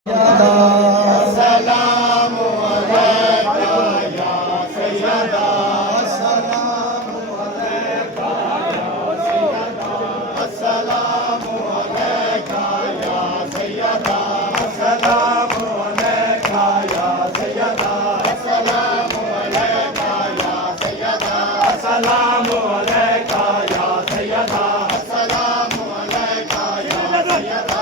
अस्सलामु अलैका या सय्यदा अस्सलामु अलैका या सय्यदा अस्सलामु अलैका या सय्यदा अस्सलामु अलैका या सय्यदा अस्सलामु अलैका या सय्यदा अस्सलामु अलैका या सय्यदा अस्सलामु अलैका या सय्यदा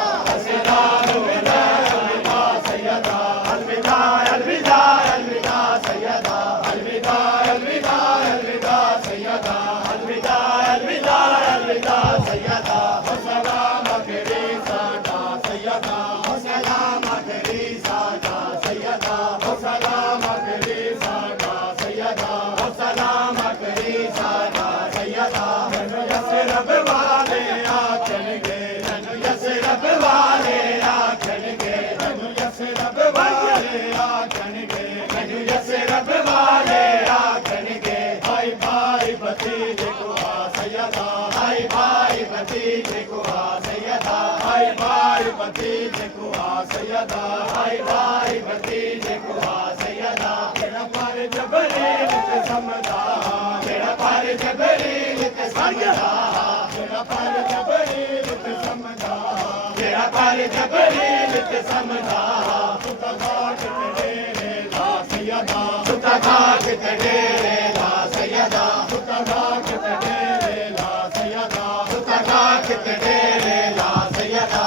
सय्यदा हाय भाई भतीजे को सय्यदा तेरा पर जबरील ते समदा तेरा पर जबरील ते समदा तेरा पर जबरील ते समदा तेरा पर जबरील ते समदा सुता घाट तेरे ला सय्यदा सुता घाट तेरे ला सय्यदा सुता घाट तेरे ला सय्यदा सुता घाट तेरे ला सय्यदा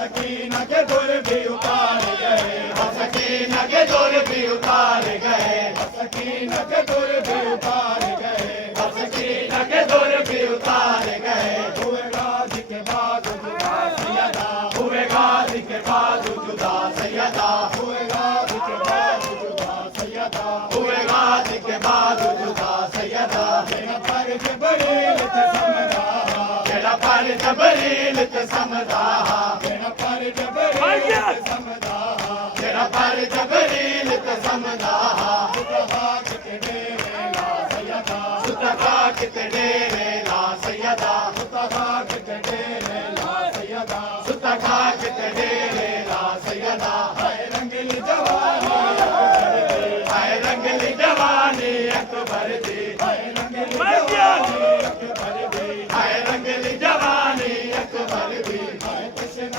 सकीना के दौर भी उतार गए सकीना के दौर भी उतार गए सकीना के दौर भी उतार गए सकीना के दौर भी उतार गए हुए गाजी के बाद जुदा सय्यदा हुए गाजी के बाद जुदा सय्यदा हुए गाजी के बाद जुदा सय्यदा हुए गाजी के बाद जुदा सय्यदा तेरा पर जबरील ते समदा तेरा पर जबरील ते समदा तेरा पर जबरील ते समदा सुतहा के डेरे ला सय्यदा सुतहा के डेरे ला सय्यदा सुतहा के डेरे ला सय्यदा सुतहा के डेरे ला सय्यदा हाय रंगली जवानी हाय रंगली जवानी अकबर दी हाय रंगली जवानी अकबर दी हाय रंगली जवानी अकबर दी हाय कृष्ण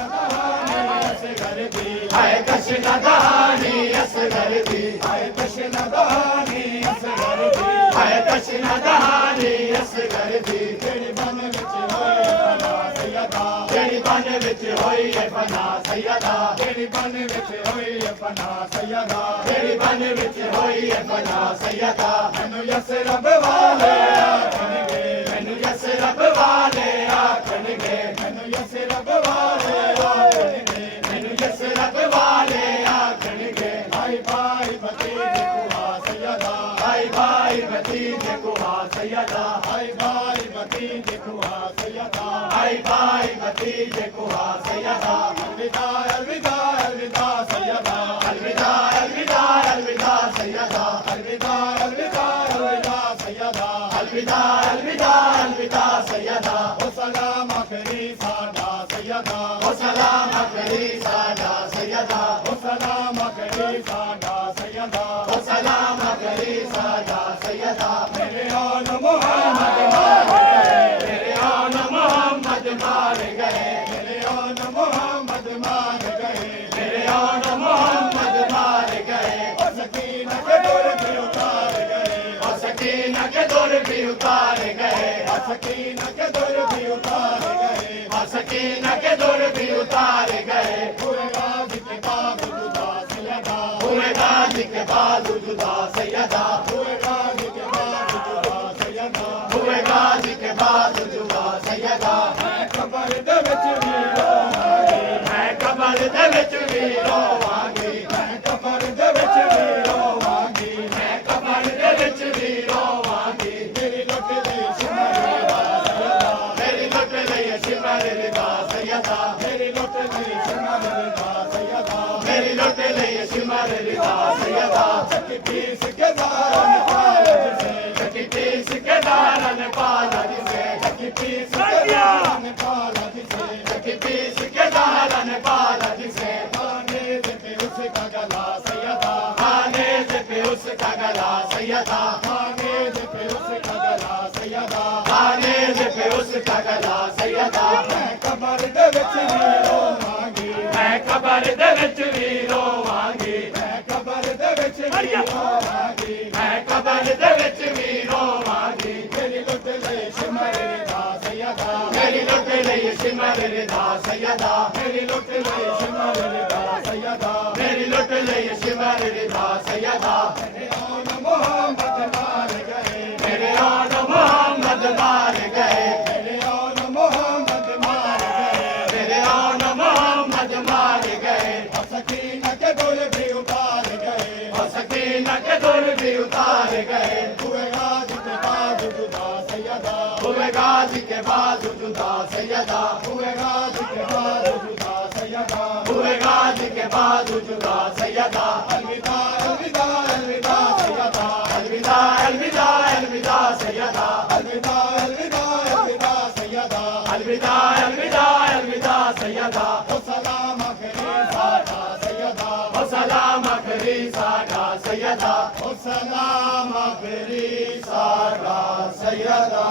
हाय कृष्ण दहानी असगर दी हाय कृष्ण दहानी असगर दी हाय कृष्ण दहानी असगर दी तेरी बन विच होई फना सय्यदा तेरी बन विच होई फना सय्यदा तेरी बन विच होई फना सय्यदा तेरी बन विच होई फना सय्यदा मैनू यसरब वाले आखणगे मैनू यसरब वाले आखणगे मैनू यसरब वाले आखणगे मैनू यसरब वाले आखणगे हाय भाई भतीजे को सय्यदा हाय भाई भतीजे को सय्यदा हाय भाई भतीजे को सय्यदा हाय भाई भतीजे को सय्यदा अलविदा अलविदा अलविदा सय्यदा अलविदा अलविदा अलविदा सय्यदा अलविदा अलविदा अलविदा सय्यदा अलविदा अलविदा अलविदा सय्यदा ओ सलाम आखिरी सादा सय्यदा ओ सलाम आखिरी सादा सय्यदा ओ सलाम आखिरी सादा सय्यदा ओ सलाम आखिरी सादा सय्यदा मेरे आन मोहम्मद मार गए मेरे आन मोहम्मद मार गए मेरे आन मोहम्मद मार गए मेरे आन मोहम्मद मार गए ओ सकीना के दौर भी उतार गए ओ सकीना के दौर भी उतार गए ओ सकीना के दौर भी उतार गए ओ सकीना के दौर भी उतार गए हुए गाजी के बाद जुदा सय्यदा हुए गाजी के बाद जुदा सय्यदा हुए गाजी के बाद जुदा सय्यदा हुए गाजी के बाद जुदा सय्यदा मैं कबर दे विच भी रोवांगी मैं कबर दे विच भी रोवांगी मैं कबर दे विच भी रोवांगी मैं कबर दे विच भी रोवांगी मेरी लुट लई सिमर दा सय्यदा मेरी लुट लई सिमर दा सय्यदा मेरी लुट लई सिमर दा सय्यदा मेरी लुट लई सिमर दा सय्यदा लकी पीस के दारन पाला जिसे लकी पीस के दारन पाला जिसे लकी पीस के दारन पाला जिसे लकी पीस के दारन पाला जिसे खाने पे उसका गला सैयदा खाने पे उसका गला सैयदा खाने पे उसका गला सैयदा खाने पे उसका गला सैयदा मैं कबर दे विच वी रोवांगी मैं कबर दे विच वी रोवांगी मैं कबर दे विच वी रोवांगी मैं कबर दे विच वी रोवांगी मेरी लुट ले शिमर रिदा सैयदा मेरी लुट ले शिमर रिदा सैयदा मेरी लुट ले शिमर रिदा सैयदा मेरी लुट ले शिमर रिदा सैयदा मेरे आन मोहम्मद मार गए मेरे आन मोहम्मद मार गए मेरे आन मोहम्मद मार गए मेरे आन मोहम्मद मार गए और सकीना के गुल भी उतार गए और सकीना के गुल भी उतार गए हुए गाजी के बाद जुदा सैयदा हुए गाजी के बाद जुदा सैयदा हुए गाजी के बाद जुदा सैयदा हुए गाजी के बाद जुदा सैयदा अलविदा अलविदा अलविदा सैयदा अलविदा अलविदा अलविदा सैयदा अलविदा अलविदा अलविदा सैयदा अलविदा अलविदा अलविदा सैयदा ओ सलाम आखिरी साडा सैयदा ओ सलाम आखिरी साडा सैयदा ओ सलाम आखिरी साडा सैयदा